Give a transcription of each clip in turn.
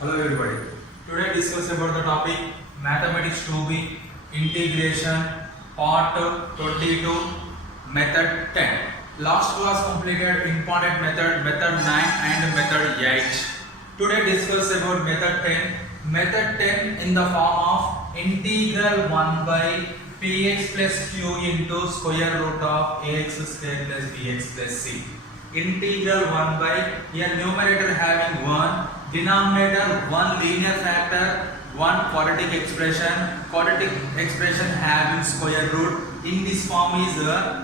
Hello everybody. Today discuss about the topic Mathematics 2B Integration Part 22 Method 10. Last class completed important method 9 and method 8. Today discuss about method 10. Method 10 in the form of integral 1 by px plus q into square root of ax square plus bx plus c. Integral 1 by here numerator having 1, denominator 1 linear factor, 1 quadratic expression having square root. In this form is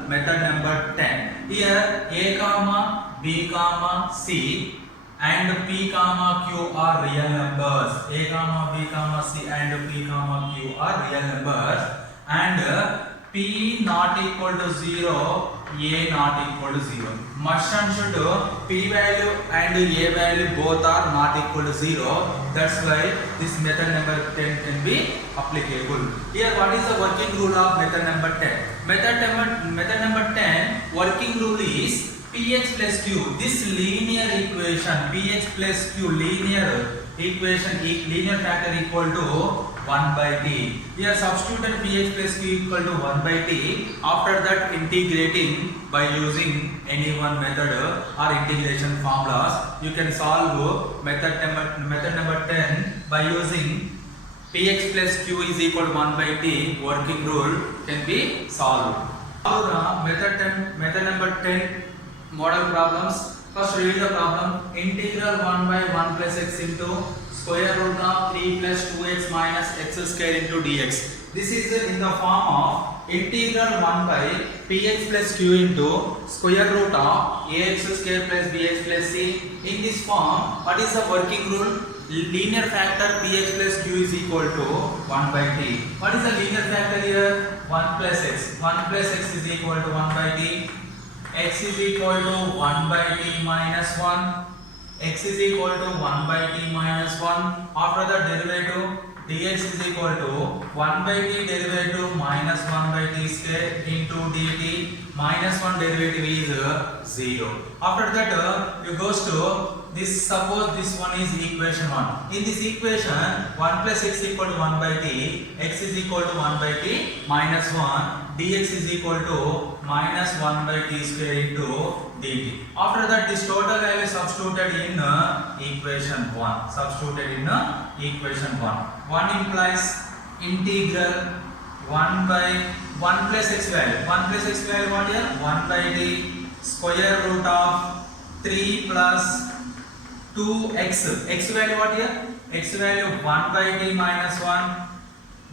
method number 10. Here a comma b comma c and p comma q are real numbers. A comma b comma c and p comma q are real numbers, and p not equal to 0, a not equal to 0. Must and should p value and a value both are not equal to 0. That's why this method number 10 can be applicable. Here what is the working rule of method number 10? Method number 10 working rule is px plus q. This linear equation px plus q linear equation linear factor equal to 1 by t. Here substituted px plus q equal to 1 by t. After that integrating by using any one method or integration formulas, you can solve method number 10 by using px plus q is equal to 1 by t. Working rule can be solved. Now method number 10 model problems. First read the problem. Integral 1 by 1 plus x into square root of 3 plus 2x minus x square into dx. This is in the form of integral 1 by px plus q into square root of ax square plus bx plus c. In this form, what is the working rule? Linear factor px plus q is equal to 1 by t. What is the linear factor here? 1 plus x. 1 plus x is equal to 1 by t. X is equal to 1 by t minus 1. X is equal to 1 by t minus 1. After the derivative, dx is equal to 1 by t derivative minus 1 by t square into dt. Minus 1 derivative is 0. After that, you goes to this. Suppose this one is equation 1. In this equation, 1 plus x equal to 1 by t, x is equal to 1 by t minus 1, dx is equal to minus 1 by t square into dt. After that, this total value substituted in equation 1. Substituted in equation 1. 1 implies integral 1 by 1 plus x value. 1 plus x value what here? 1 by t square root of 3 plus 2x. X value what here? X value 1 by t minus 1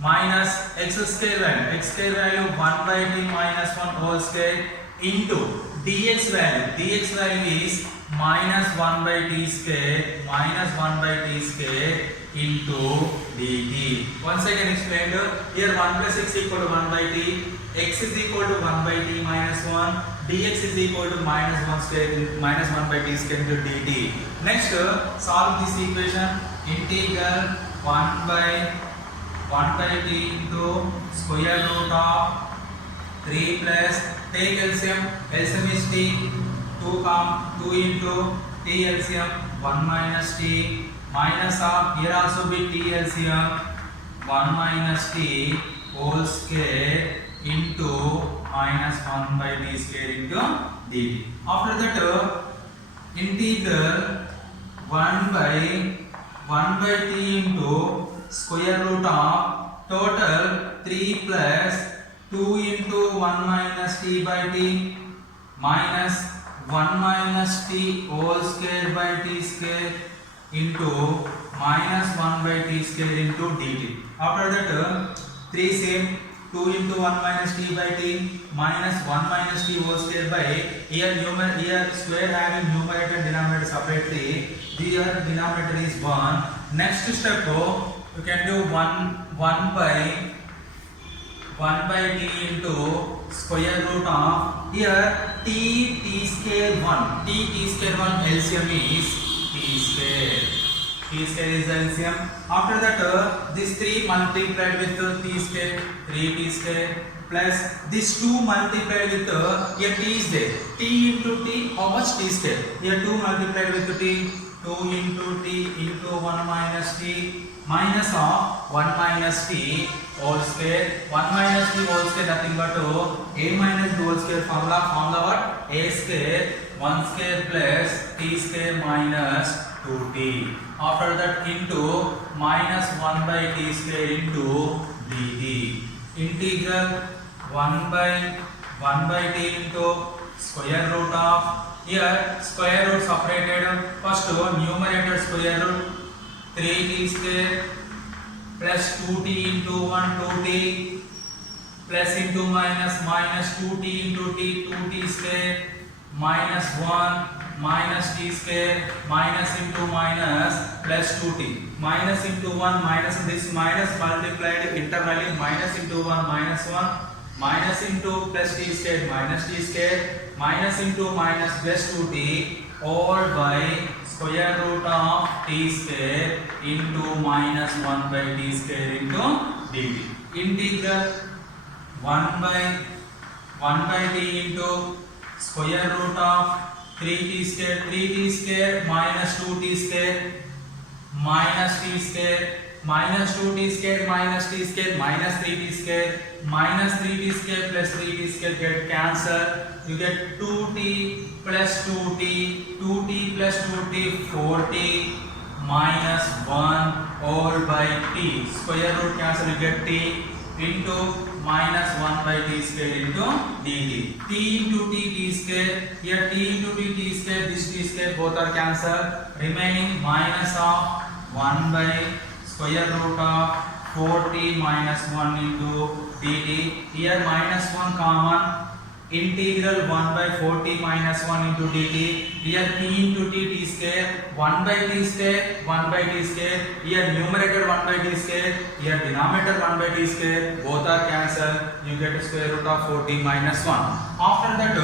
minus x square value. X square value 1 by t minus 1 whole square into dx value. Dx value is minus 1 by t square into dt. Once again explained here 1 plus x equal to 1 by t, x is equal to 1 by t minus 1, dx is equal to minus 1 by t square into dt. Next solve this equation. Integral 1 by t into square root of 3 plus take LCM. LCM is t. 2 into t LCM 1 minus t minus of here also be t LCM 1 minus t whole square into minus 1 by t square into dt. After that integral 1 by t into square root of total 3 plus 2 into 1 minus t by t minus 1 minus t whole square by t square into minus 1 by t square into dt. After that 3 same 2 into 1 minus t by t minus 1 minus t whole square by here square having numerator and denominator separately. Here denominator is 1. Next step you can do 1 by t into square root of here t square 1. T square 1 LCM is t square. T square is LCM. After that this 3 multiplied with t square, 3t square plus this 2 multiplied with here t is there. T into t, how much t square? Here 2 multiplied with t, 2 into t into 1 minus t minus of 1 minus t whole square. 1 minus t whole square nothing but a minus b whole square formula what? A square 1 square plus t square minus 2t. After that into minus 1 by t square into dt. Integral 1 by t into square root of, here square root separated, first numerator square root 3t square plus 2t into 1 2t plus into minus 2t into t 2t square minus 1 minus t square minus into minus plus 2t minus into 1 minus this minus multiplied internally minus into 1 minus into plus t square minus into minus plus 2t all by square root of t square into minus 1 by t square into dt. Integral 1 by t into square root of 3t square minus 2t square minus t square minus 2t square minus t square minus 3t square minus 3t square plus 3t square get cancelled. You get 2t plus 2t plus 2t 4t minus 1 all by t square root cancel, you get t into minus 1 by t square into dt. T into t square, here t into t square, this t square both are cancelled, remaining minus of 1 by square root of 4t minus 1 into dt. Here minus 1 common, integral 1 by 4t minus 1 into dt. Here t into t square 1 by t square 1 by t square. Here numerator 1 by t square, here denominator 1 by t square, both are cancelled. You get square root of 4t minus 1. After that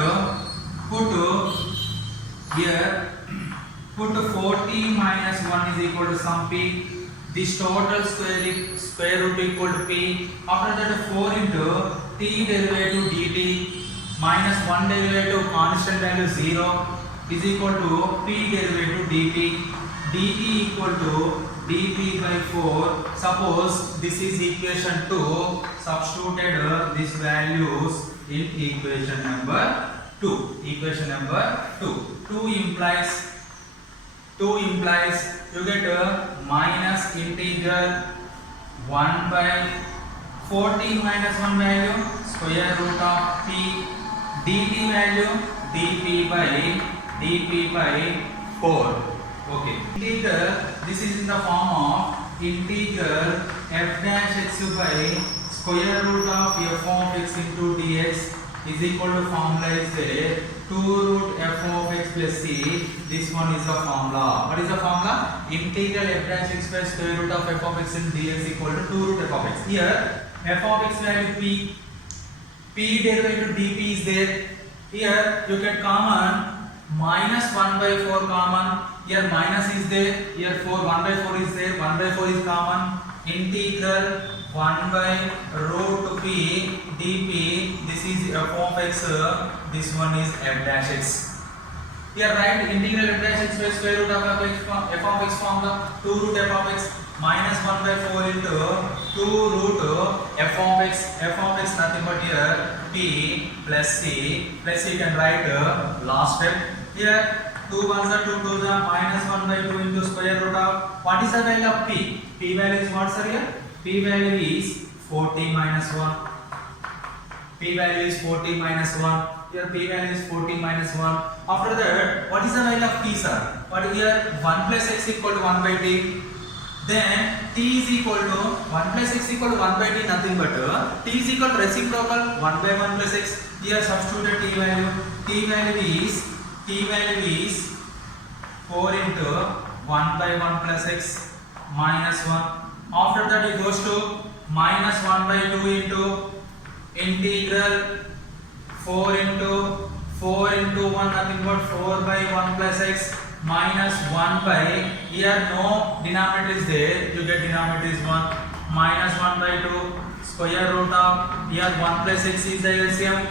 put here put 4t minus 1 is equal to some p. This total square root equal to p. After that 4 into t derivative dt minus 1 derivative constant value 0 is equal to p derivative dt. dt equal to dp by 4. Suppose this is equation 2, substituted these values in equation number 2. Equation number 2. 2 implies you get minus integral 1 by 40 minus 1 value square root of p dt value dp by 4. Okay. Integral, this is in the form of integral f dash x by square root of f of x into dx is equal to formula is a 2 root f of x plus c. This one is the formula. What is the formula? Integral f dash x by square root of f of x into dx equal to 2 root f of x. Here f of x value p derivative dp is there. Here you get common minus 1 by 4 common. Here minus is there. Here 1 by 4 is there. 1 by 4 is common. Integral 1 by root p dp. This is f of x. This one is f dash x. Here write integral f dash x by square root of f of x formula 2 root f of x minus 1 by 4 into 2 root f of x. F of x nothing but here p plus c, plus you can write last step. Here 2 ones are 2 2s are minus 1 by 2 into square root of, what is the value of p? P value is what, sir? Here p value is 40 minus 1. P value is 40 minus 1. Here p value is 40 minus 1. After that, what is the value of t, sir? What is here? 1 plus x equal to 1 by t. Then t is equal to 1 plus x equal to 1 by t, nothing but t is equal to reciprocal 1 by 1 plus x. Here substitute t value. T value is 4 into 1 by 1 plus x minus 1. After that it goes to minus 1 by 2 into integral 4 into 1 nothing but 4 by 1 plus x minus 1 by, here no denominator is there, you get denominator is 1, minus 1 by 2 square root of, here 1 plus x is the LCM,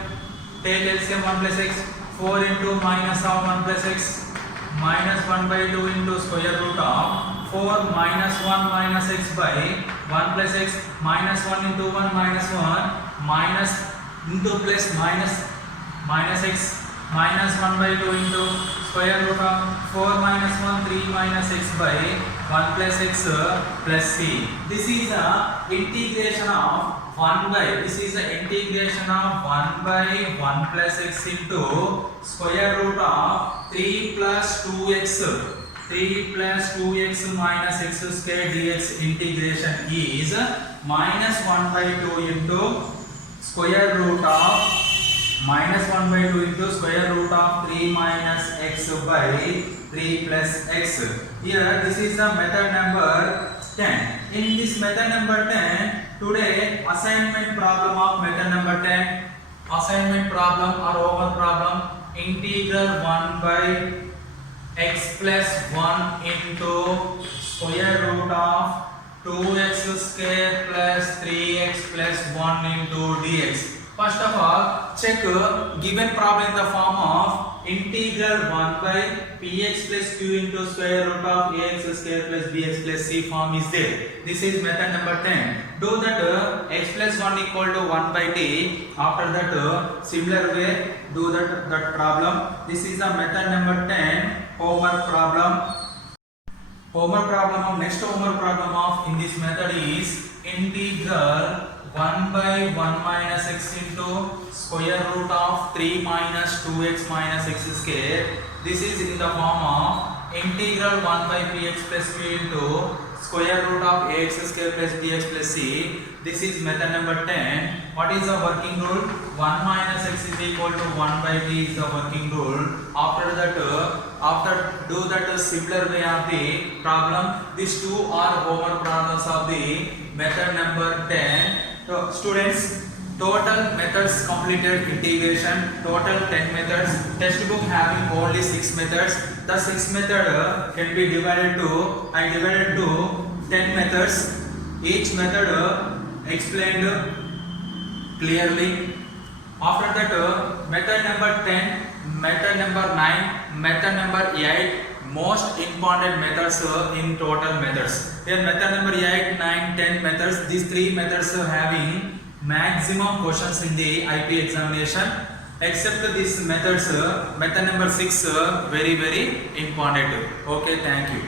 take LCM 1 plus x, 4 into minus of 1 plus x minus 1 by 2 into square root of 4 minus 1 minus x by 1 plus x minus 1 into 1 minus 1 minus into plus minus minus x minus 1 by 2 into square root of 4 minus 1 3 minus x by 1 plus x plus c. This is the integration of 1 by, this is the integration of 1 by 1 plus x into square root of 3 plus 2x 3 plus 2x minus x square dx. Integration is minus 1 by 2 into square root of minus 1 by 2 into square root of 3 minus x by 3 plus x. Here this is the method number 10. In this method number 10, today assignment problem of method number 10, assignment problem or homework problem, integral 1 by x plus 1 into square root of 2x square plus 3x plus 1 into dx. First of all, check given problem in the form of integral 1 by px plus q into square root of ax square plus bx plus c form is there. This is method number 10. Do that x plus 1 equal to 1 by t. After that similar way do that problem. This is the method number 10 homework problem. Homework problem of next homework problem of in this method is integral 1 by 1 minus x into square root of 3 minus 2x minus x square. This is in the form of integral 1 by px plus q into square root of ax square plus bx plus c. This is method number 10. What is the working rule? 1 minus x is equal to 1 by t is the working rule. After that, after do that simpler way of the problem. These two are homework problems of the method number 10. So students, total methods completed integration, total 10 methods. Textbook having only 6 methods. The 6 method can be divided to 10 methods. Each method explained clearly. After that method number 10, method number 9, method number 8, most important methods in total methods. Here method number 8, 9, 10 methods. These 3 methods are having maximum questions in the IP examination. Except these methods, method number 6 very important. Okay, thank you.